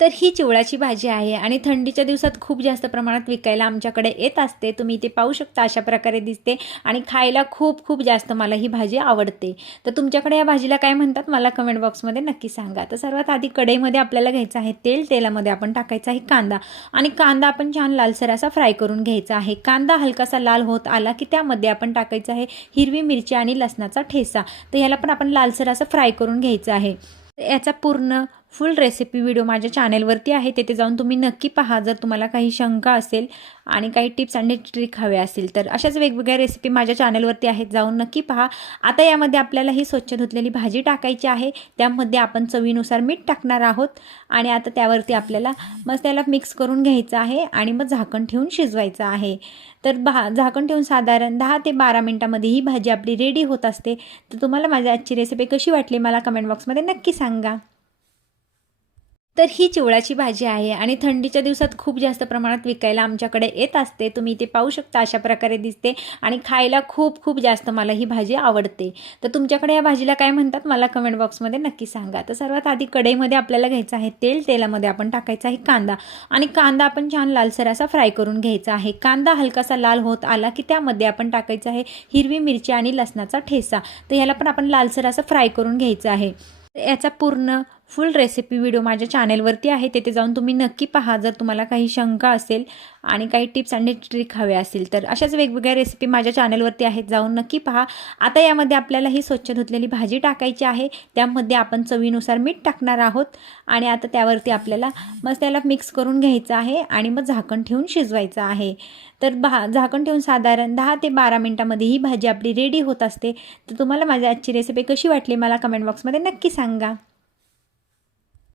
तर ही चिवळाची भाजी आहे आणि थंडीच्या दिवसात खूप जास्त प्रमाणात विकायला आमच्याकडे येत असते। तुम्ही इथे पाहू शकता अशा प्रकारे दिसते आणि खायला खूप खूप जास्त मला ही भाजी आवडते। तर तुमच्याकडे या भाजीला काय म्हणतात मला कमेंट बॉक्समध्ये नक्की सांगा। तर सर्वात आधी कढईमध्ये आपल्याला घ्यायचं आहे तेल। तेलामध्ये आपण टाकायचा आहे कांदा आणि कांदा आपण छान लालसर असा फ्राय करून घ्यायचा आहे। कांदा हलकासा लाल होत आला की त्यामध्ये आपण टाकायचं आहे हिरवी मिरची आणि लसणाचा ठेचा। तर ह्याला पण आपण लालसर असं फ्राय करून घ्यायचं आहे। याचा पूर्ण फुल रेसिपी व्हिडिओ माझ्या चॅनलवरती आहे, तेथे जाऊन तुम्ही नक्की पहा। जर तुम्हाला काही शंका असेल आणि काही टिप्स आणि ट्रिक हवे असतील तर अशाच वेगवेगळ्या रेसिपी माझ्या चॅनलवरती आहेत, जाऊन नक्की पहा। आता यामध्ये आपल्याला ही स्वच्छ धुतलेली भाजी टाकायची आहे। त्यामध्ये आपण चवीनुसार मीठ टाकणार आहोत आणि आता त्यावरती आपल्याला मस्त त्याला मिक्स करून घ्यायचं आहे आणि मग झाकण ठेवून शिजवायचं आहे। तर झाकण ठेवून साधारण 10 ते 12 मिनिटांमध्ये ही भाजी आपली रेडी होत असते। तर तुम्हाला माझी आजची रेसिपी कशी वाटली मला कमेंट बॉक्समध्ये नक्की सांगा। तर ही चिवळाची भाजी आहे आणि थंडीच्या दिवसात खूप जास्त प्रमाणात विकायला आमच्याकडे येत असते। तुम्ही इथे पाहू शकता अशा प्रकारे दिसते आणि खायला खूप खूप जास्त मला ही भाजी आवडते। तर तुमच्याकडे या भाजीला काय म्हणतात मला कमेंट बॉक्समध्ये नक्की सांगा। तर सर्वात आधी कढईमध्ये आपल्याला घ्यायचं आहे तेल। तेलामध्ये आपण टाकायचा आहे कांदा आणि कांदा आपण छान लालसर असा फ्राय करून घ्यायचा आहे। कांदा हलकासा लाल होत आला की त्यामध्ये आपण टाकायचं आहे हिरवी मिरची आणि लसणाचा ठेचा। तर ह्याला पण आपण लालसर असं फ्राय करून घ्यायचं आहे। याचा पूर्ण फुल रेसिपी व्हिडिओ माझ्या चॅनलवरती आहे, तेथे जाऊन तुम्ही नक्की पहा। जर तुम्हाला काही शंका असेल आणि काही टिप्स आणि ट्रिक हवे असतील तर अशाच वेगवेगळ्या रेसिपी माझ्या चॅनलवरती आहेत, जाऊन नक्की पहा। आता यामध्ये आपल्याला ही स्वच्छ धुतलेली भाजी टाकायची आहे। त्यामध्ये आपण चवीनुसार मीठ टाकणार आहोत आणि आता त्यावरती आपल्याला मस्त त्याला मिक्स करून घ्यायचं आहे आणि मग झाकण ठेवून शिजवायचं आहे। तर झाकण ठेवून साधारण 10 ते 12 मिनिटांमध्ये ही भाजी आपली रेडी होत असते। तर तुम्हाला माझी आजची रेसिपी कशी वाटली मला कमेंट बॉक्समध्ये नक्की सांगा।